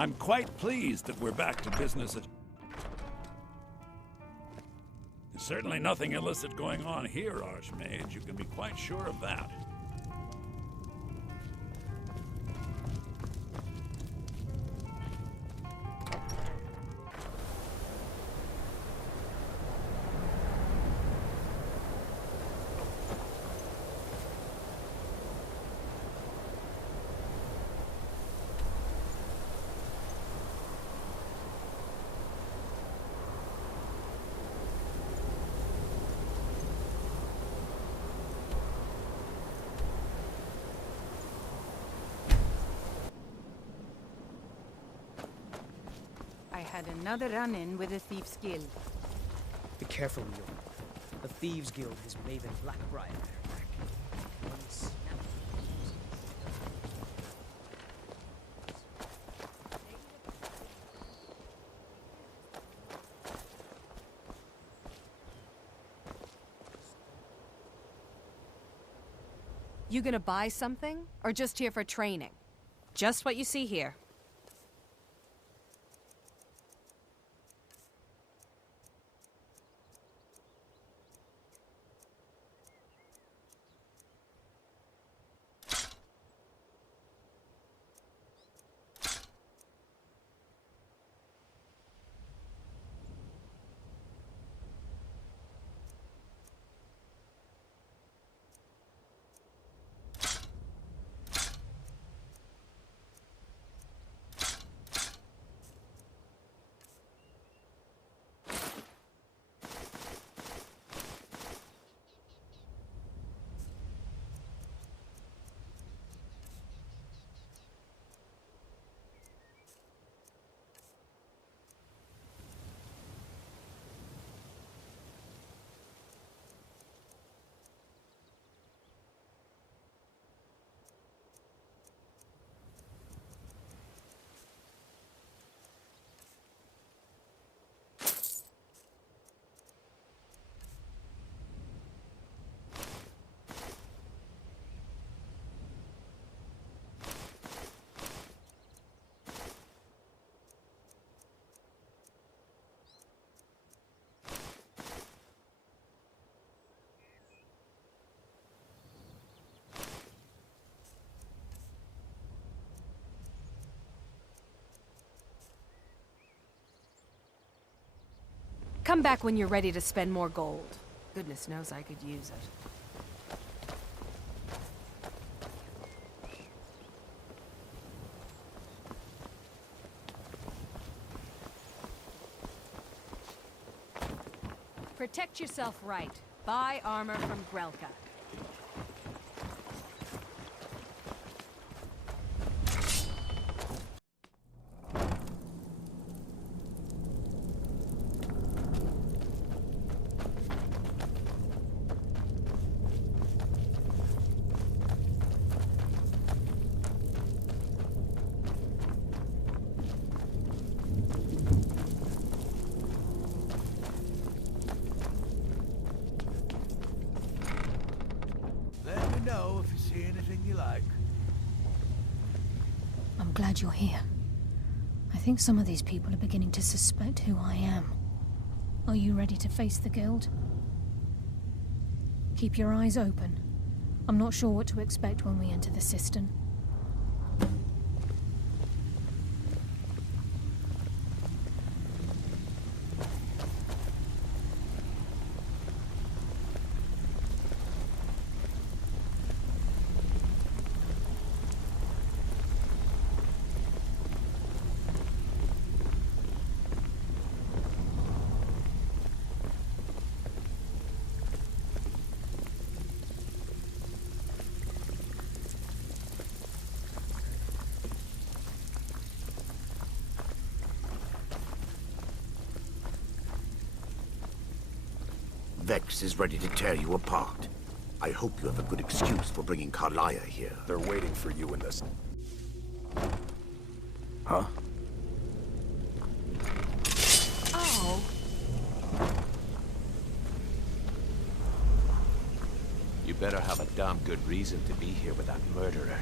I'm quite pleased that we're back to business. There's certainly nothing illicit going on here, Archmage. You can be quite sure of that. I had another run-in with a Thieves' Guild. Be careful, Leo. The Thieves' Guild has Maven Blackbriar at their back. One snap. You gonna buy something? Or just here for training? Just what you see here. Come back when you're ready to spend more gold. Goodness knows I could use it. Protect yourself right. Buy armor from Grelka. Know if you see anything you like. I'm glad you're here. I think some of these people are beginning to suspect who I am. Are you ready to face the Guild? Keep your eyes open. I'm not sure what to expect when we enter the cistern. Vex is ready to tear you apart. I hope you have a good excuse for bringing Karlaya here. They're waiting for you in this. Huh? Oh. You better have a damn good reason to be here with that murderer.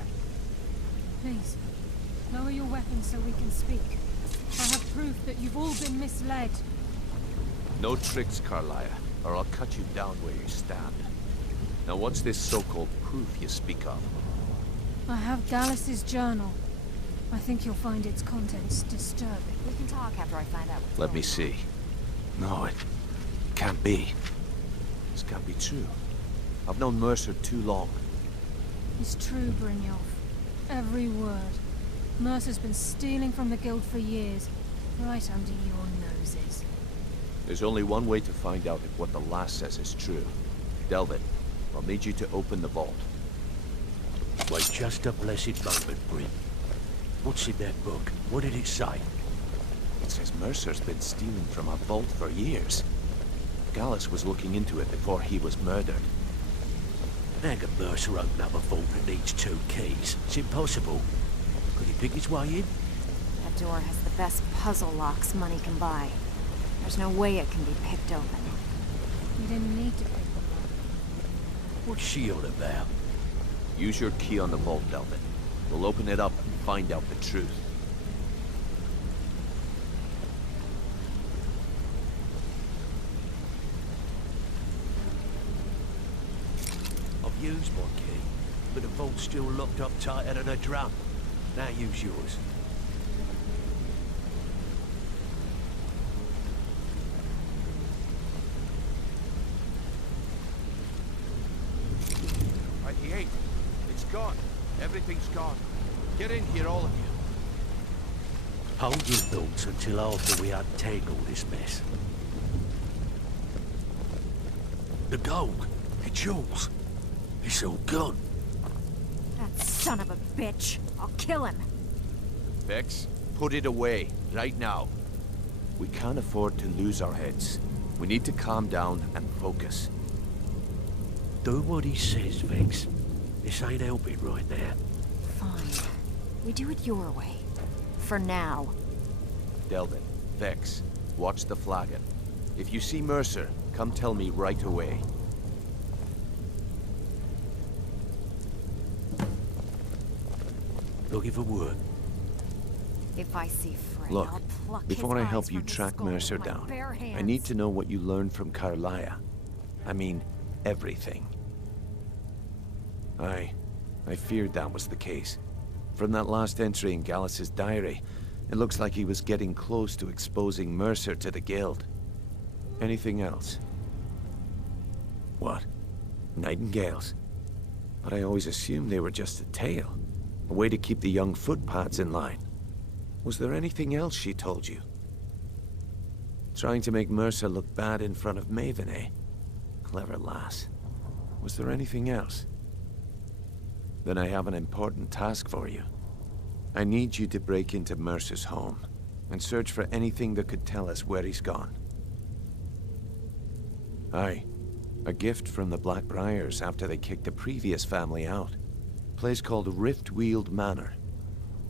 Please, Lower your weapons so we can speak. I have proof that you've all been misled. No tricks, Carlia, or I'll cut you down where you stand. Now what's this so-called proof you speak of? I have Dallas's journal. I think you'll find its contents disturbing. We can talk after I find out what's Let me going see. No, it can't be. This can't be true. I've known Mercer too long. It's true, Brynjolf. Every word. Mercer's been stealing from the Guild for years, right under your noses. There's only one way to find out if what the lass says is true. Delvin, I'll need you to open the vault. Wait just a blessed moment, Bryn. What's in that book? What did it say? It says Mercer's been stealing from our vault for years. Gallus was looking into it before he was murdered. How can Mercer open up a vault that needs 2 keys? It's impossible. Could he pick his way in? That door has the best puzzle locks money can buy. There's no way it can be picked open. You didn't need to pick them up. What's she on about? Use your key on the vault, Delvin. We'll open it up and find out the truth. I've used my key, but the vault's still locked up tighter than a drum. Now use yours. Right, the 8. It's gone. Everything's gone. Get in here, all of you. Hold your thoughts until after we untangle this mess. The gold. It's yours. It's all gone. That son of a bitch. I'll kill him. Vex, put it away, right now. We can't afford to lose our heads. We need to calm down and focus. Do what he says, Vex. This ain't helping right now. Fine. We do it your way. For now. Delvin, Vex, watch the flagon. If you see Mercer, come tell me right away. Looking for work. If I see Frey, Look, I'll pluck before his I help eyes you from his track skull Mercer with my down, bare I need hands. to know what you learned from Carlia. I mean, everything. I feared that was the case. From that last entry in Gallus's diary, it looks like he was getting close to exposing Mercer to the Guild. Anything else? What? Nightingales? But I always assumed they were just a tale. A way to keep the young footpads in line. Was there anything else she told you? Trying to make Mercer look bad in front of Maven, eh? Clever lass. Was there anything else? Then I have an important task for you. I need you to break into Mercer's home and search for anything that could tell us where he's gone. Aye. A gift from the Blackbriars after they kicked the previous family out. Place called Riftweald Manor.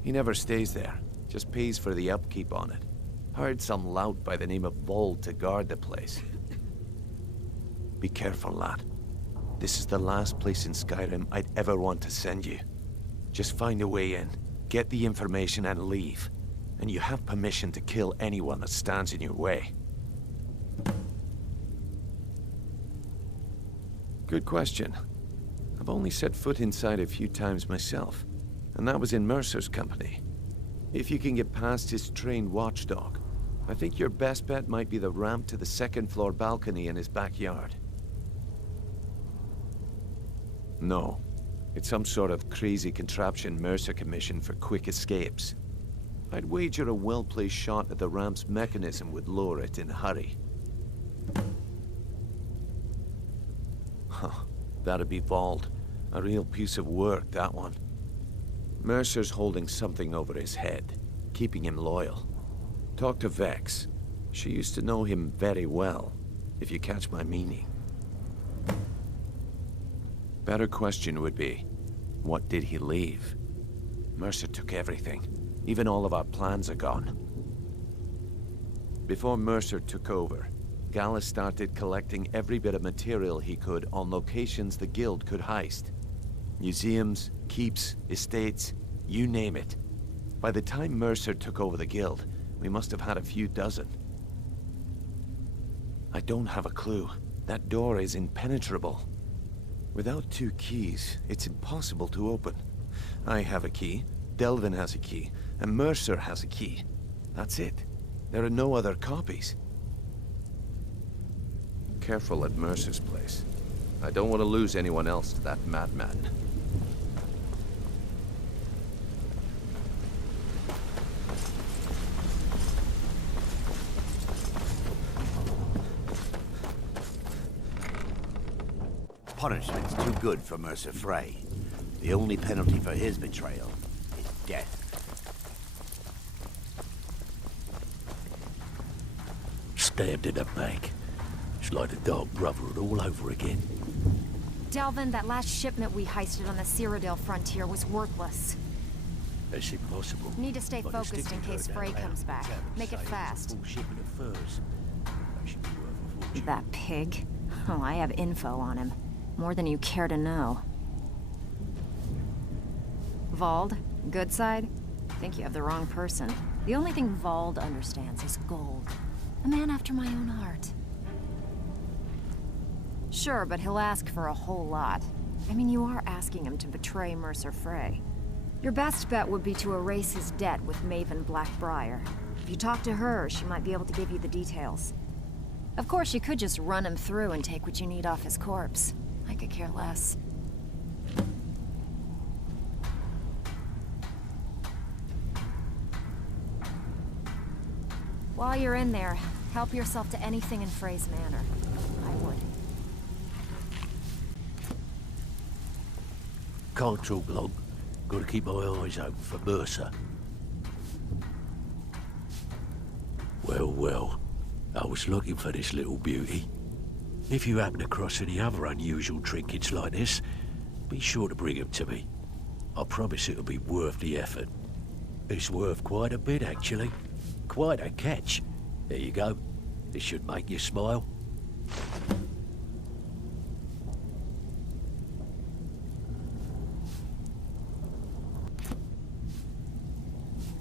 He never stays there, just pays for the upkeep on it. Hired some lout by the name of Vold to guard the place. Be careful, lad. This is the last place in Skyrim I'd ever want to send you. Just find a way in, get the information and leave. And you have permission to kill anyone that stands in your way. Good question. I've only set foot inside a few times myself, and that was in Mercer's company. If you can get past his trained watchdog, I think your best bet might be the ramp to the second-floor balcony in his backyard. No. It's some sort of crazy contraption Mercer commissioned for quick escapes. I'd wager a well-placed shot at the ramp's mechanism would lower it in a hurry. Huh. That'd be Vold. A real piece of work, that one. Mercer's holding something over his head, keeping him loyal. Talk to Vex. She used to know him very well, if you catch my meaning. Better question would be, what did he leave? Mercer took everything. Even all of our plans are gone. Before Mercer took over, Gallus started collecting every bit of material he could on locations the Guild could heist. Museums, keeps, estates, you name it. By the time Mercer took over the guild, we must have had a few dozen. I don't have a clue. That door is impenetrable. Without 2 keys, it's impossible to open. I have a key, Delvin has a key, and Mercer has a key. That's it. There are no other copies. Careful at Mercer's place. I don't want to lose anyone else to that madman. Punishment's too good for Mercer Frey. The only penalty for his betrayal is death. Stabbed in the back. It's like the Dark Brotherhood all over again. Delvin, that last shipment we heisted on the Cyrodiil frontier was worthless. That's impossible. Need to stay Like a focused in sticky case bird Frey down comes there. back. Tavern Make it sale, fast. Full shipment of furs. That should be worth a fortune. That pig? Oh, I have info on him. More than you care to know. Vald? Good side? Think you have the wrong person. The only thing Vald understands is gold. A man after my own heart. Sure, but he'll ask for a whole lot. I mean, you are asking him to betray Mercer Frey. Your best bet would be to erase his debt with Maven Blackbriar. If you talk to her, she might be able to give you the details. Of course, you could just run him through and take what you need off his corpse. I could care less. While you're in there, help yourself to anything in Frey's manor. I would. Can't talk long. Gotta keep my eyes open for Mercer. Well, well. I was looking for this little beauty. If you happen across any other unusual trinkets like this, be sure to bring them to me. I promise it'll be worth the effort. It's worth quite a bit, actually. Quite a catch. There you go. This should make you smile.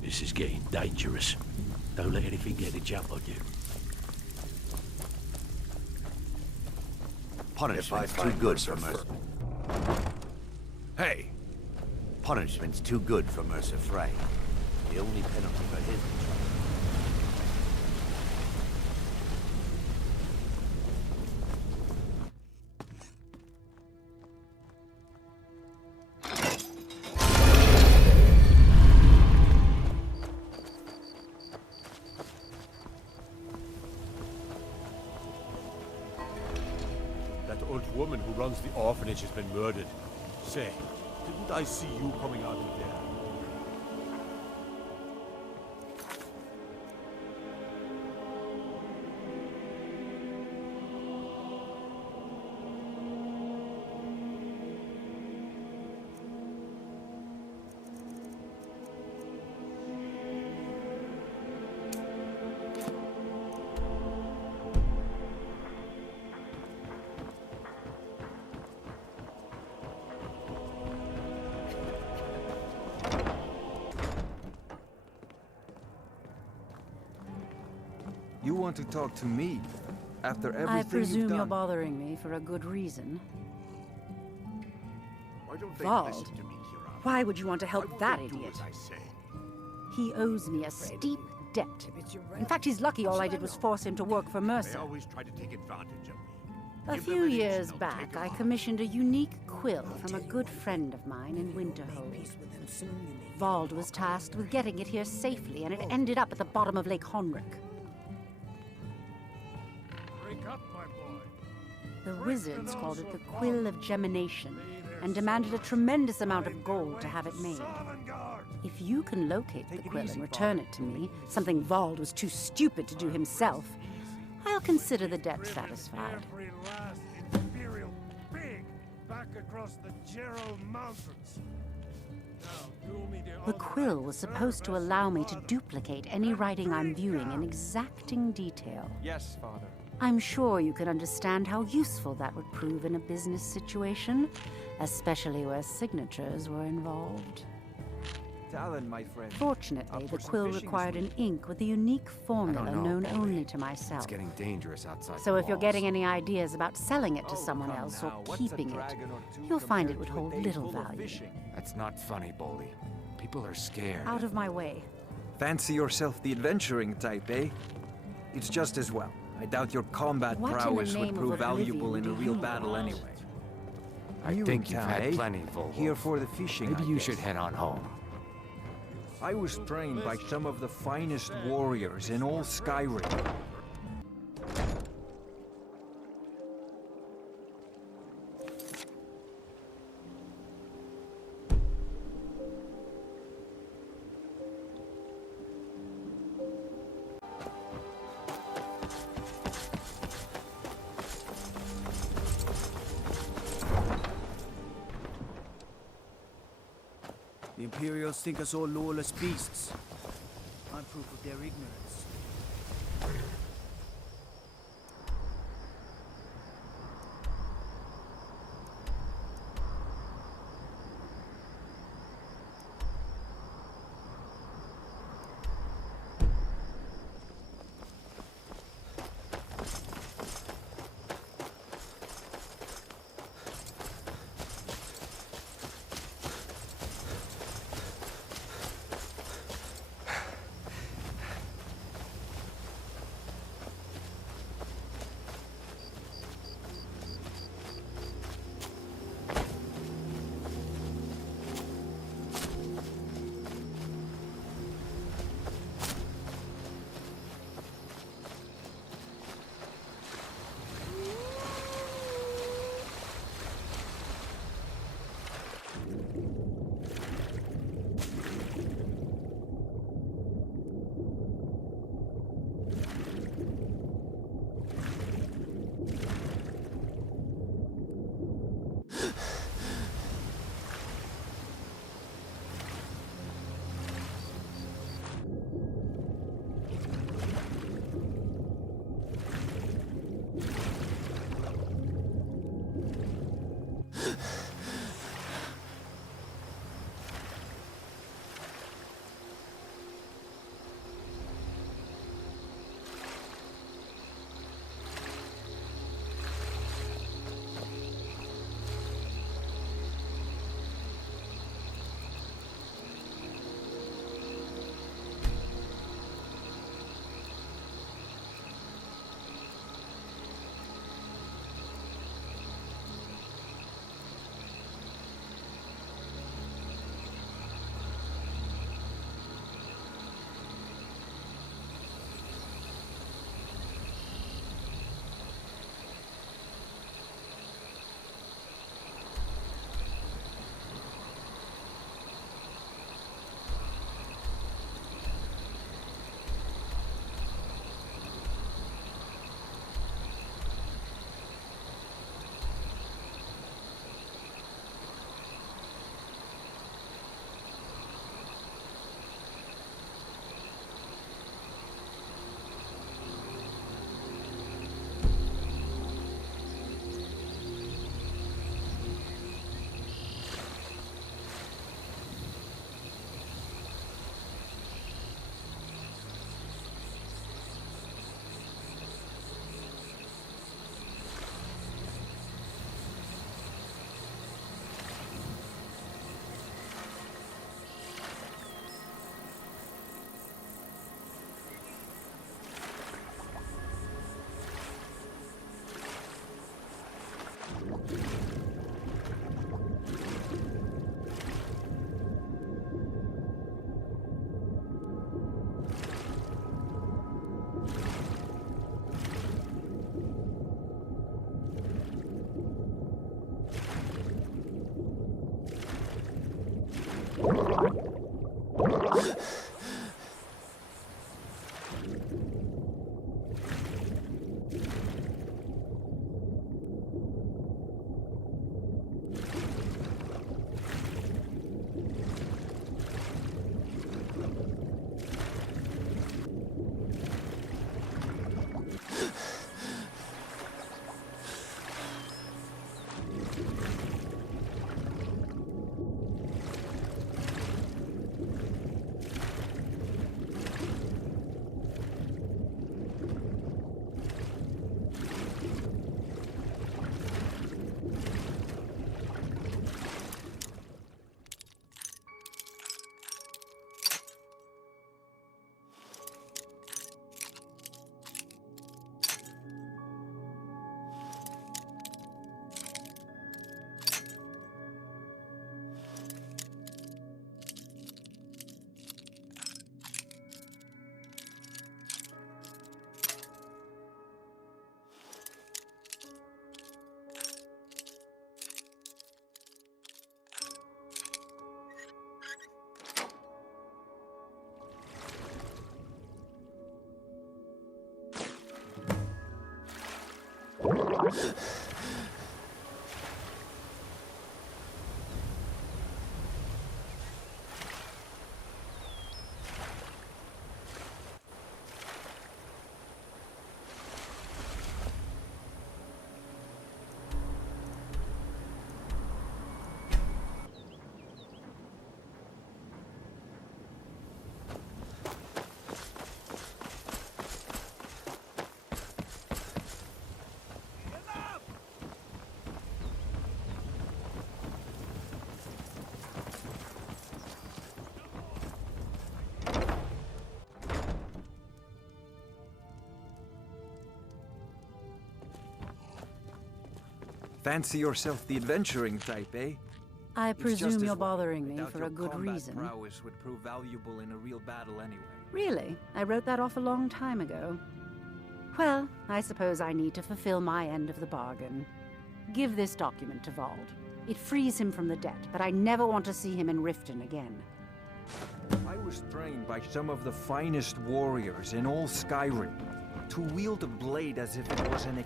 This is getting dangerous. Don't let anything get a jump on you. Punishment's too good for Mercer. Hey, Punishment's too good for Mercer Frey. The only penalty for his betrayal. That old woman who runs the orphanage has been murdered. Say, didn't I see you coming out of there? You want to talk to me? After everything I presume you've you're done? bothering me for a good reason. Why don't they Vald, listen to me, Kira? why would you want to Why help won't that they do idiot? as I say? He owes me a steep debt. In fact, he's lucky all I did was force him to work for They Mercer. always try to take advantage of me. A Give them few an inch years and they'll back, take a I mile. commissioned a unique quill from a good friend of mine in Winterhold. Vald was tasked with getting it here safely, and it ended up at the bottom of Lake Honrick. break up, my boy. The wizards called it the Quill of Gemination, and demanded a tremendous amount of gold to have it made. If you can locate the quill and return it to me, something Vald was too stupid to do himself, I'll consider the debt satisfied. Every last imperial pig back across the Jarrow Mountains. Now, do me The quill was supposed to allow me to duplicate any writing I'm viewing in exacting detail. Yes, Father. I'm sure you can understand how useful that would prove in a business situation, especially where signatures were involved. Talon, my friend. Fortunately, Up the for some quill fishing required this an ink with a unique formula know, known Polly. only to myself. It's getting dangerous outside So the if you're walls. getting any ideas about selling it to Oh, someone come else now. or What's a keeping it, dragon or two you'll find it compared would to a hold day little full of value. fishing? That's not funny, Boldy. People are scared. Out of my way. Fancy yourself the adventuring type, eh? It's just as well. I doubt your combat What in the prowess name would of prove oblivion valuable in a do real you battle want? anyway. I You think in you've town, had eh? plenty, Volvo. Here for the fishing, Maybe I you guess. should head on home. I was trained by some of the finest warriors in all Skyrim. The Imperials think us all lawless beasts. I'm proof of their ignorance. Fancy yourself the adventuring type, eh? I It's just presume as you're well. bothering I me doubt for your a good combat reason. prowess would prove valuable in a real battle anyway. Really? I wrote that off a long time ago. Well, I suppose I need to fulfill my end of the bargain. Give this document to Vald. It frees him from the debt, but I never want to see him in Riften again. I was trained by some of the finest warriors in all Skyrim to wield a blade as if it was an...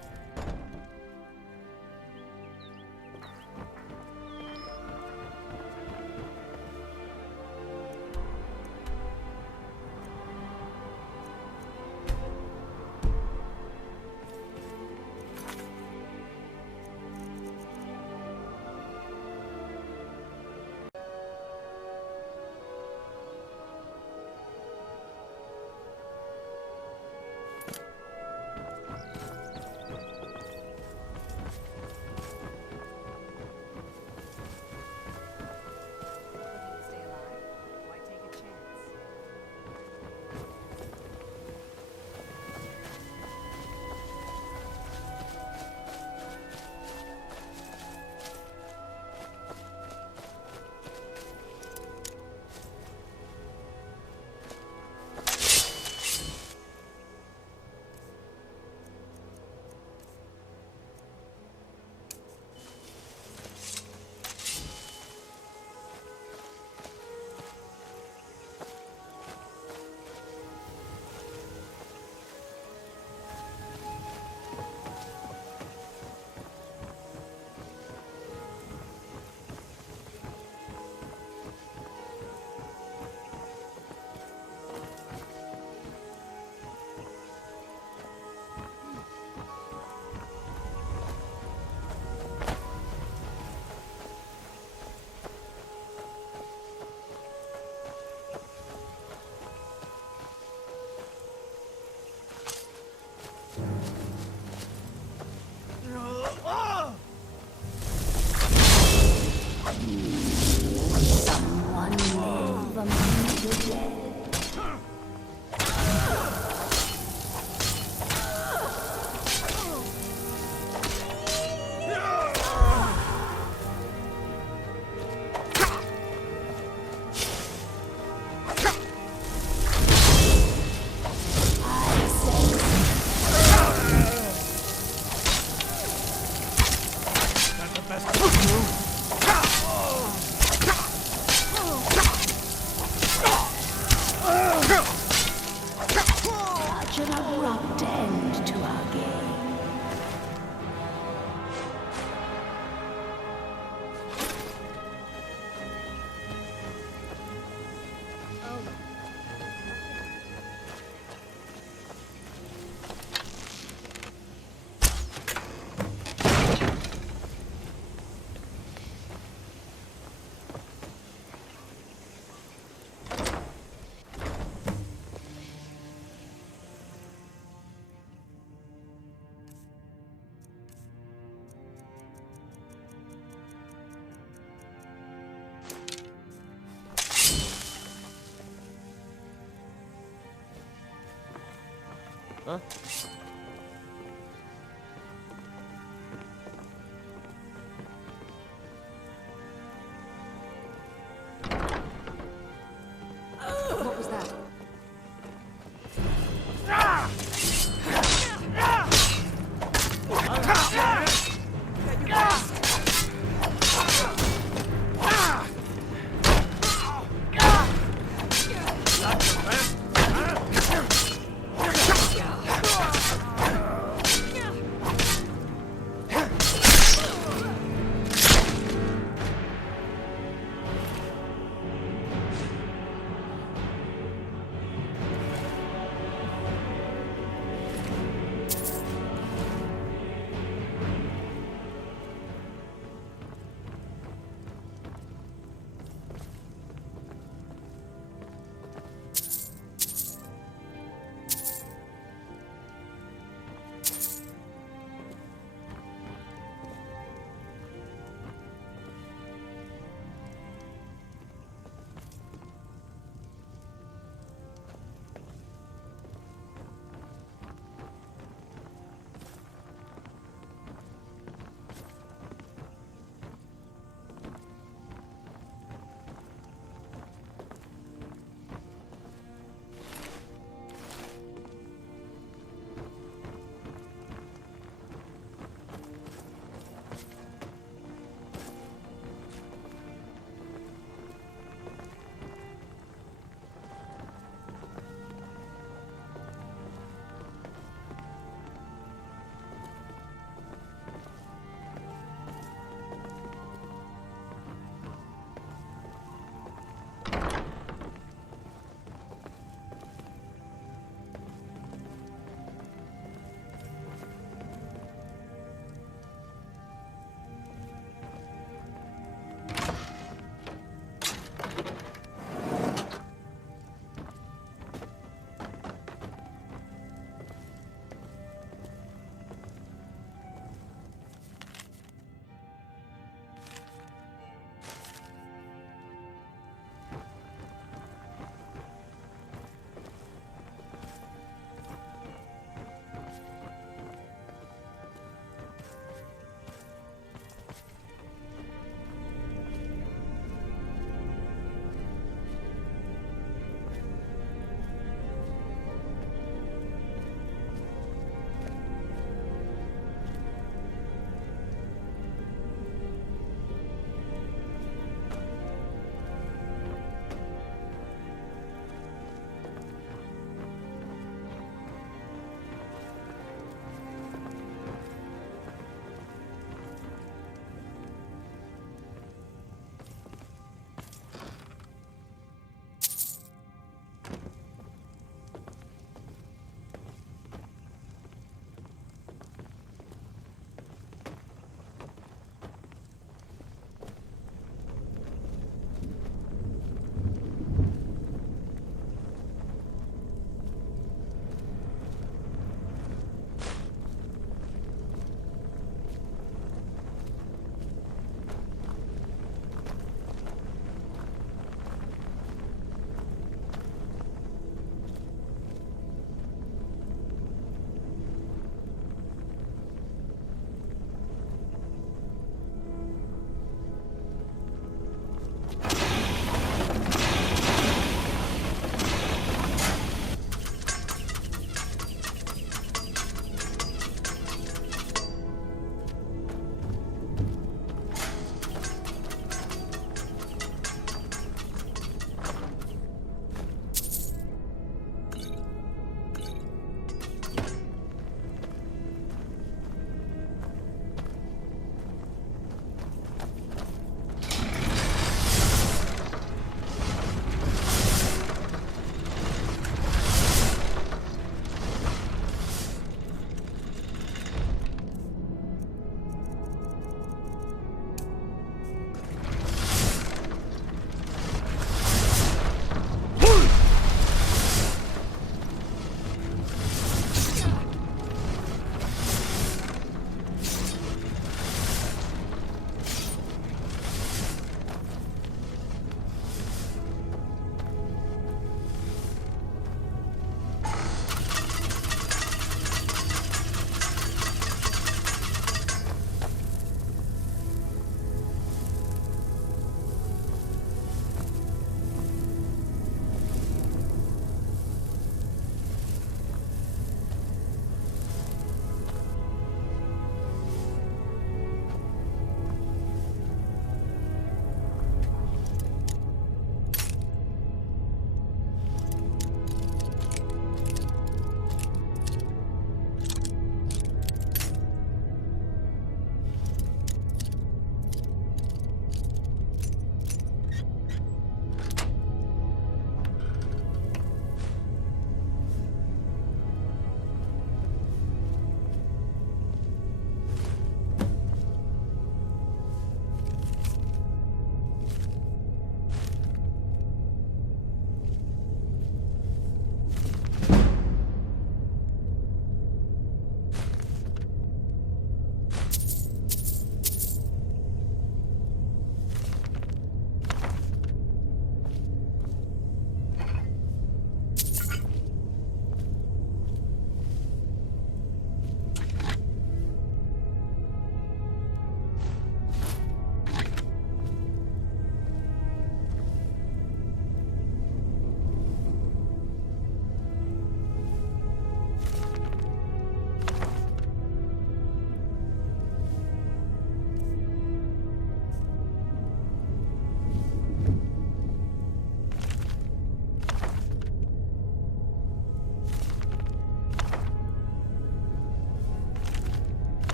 Huh? What was that?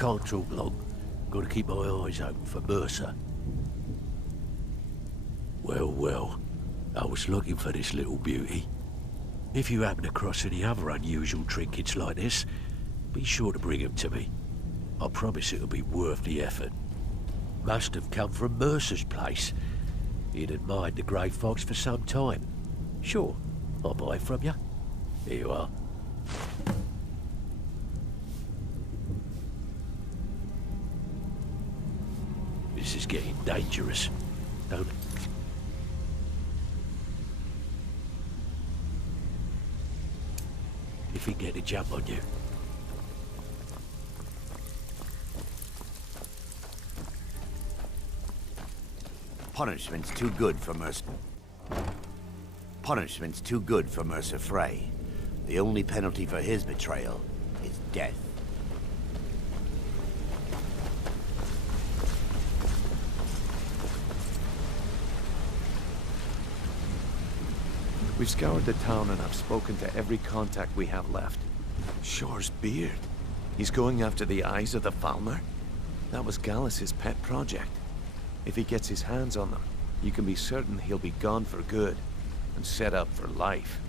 can't talk long. Gotta keep my eyes open for Mercer. Well, well. I was looking for this little beauty. If you happen across any other unusual trinkets like this, be sure to bring them to me. I promise it'll be worth the effort. Must have come from Mercer's place. He'd admired the grey fox for some time. Sure, I'll buy it from you. Here you are. This is getting dangerous, don't it? If he get a jump on you. Punishment's too good for Mercer. Punishment's too good for Mercer Frey. The only penalty for his betrayal is death. We've scoured the town and I've spoken to every contact we have left. Shore's beard. He's going after the eyes of the Falmer? That was Gallus's pet project. If he gets his hands on them, you can be certain he'll be gone for good and set up for life.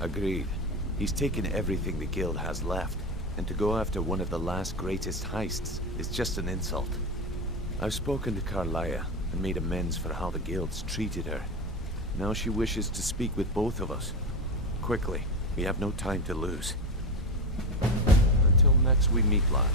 Agreed. He's taken everything the guild has left, and to go after one of the last greatest heists is just an insult. I've spoken to Carlia and made amends for how the guild's treated her. Now she wishes to speak with both of us. Quickly, we have no time to lose. Until next we meet, lad.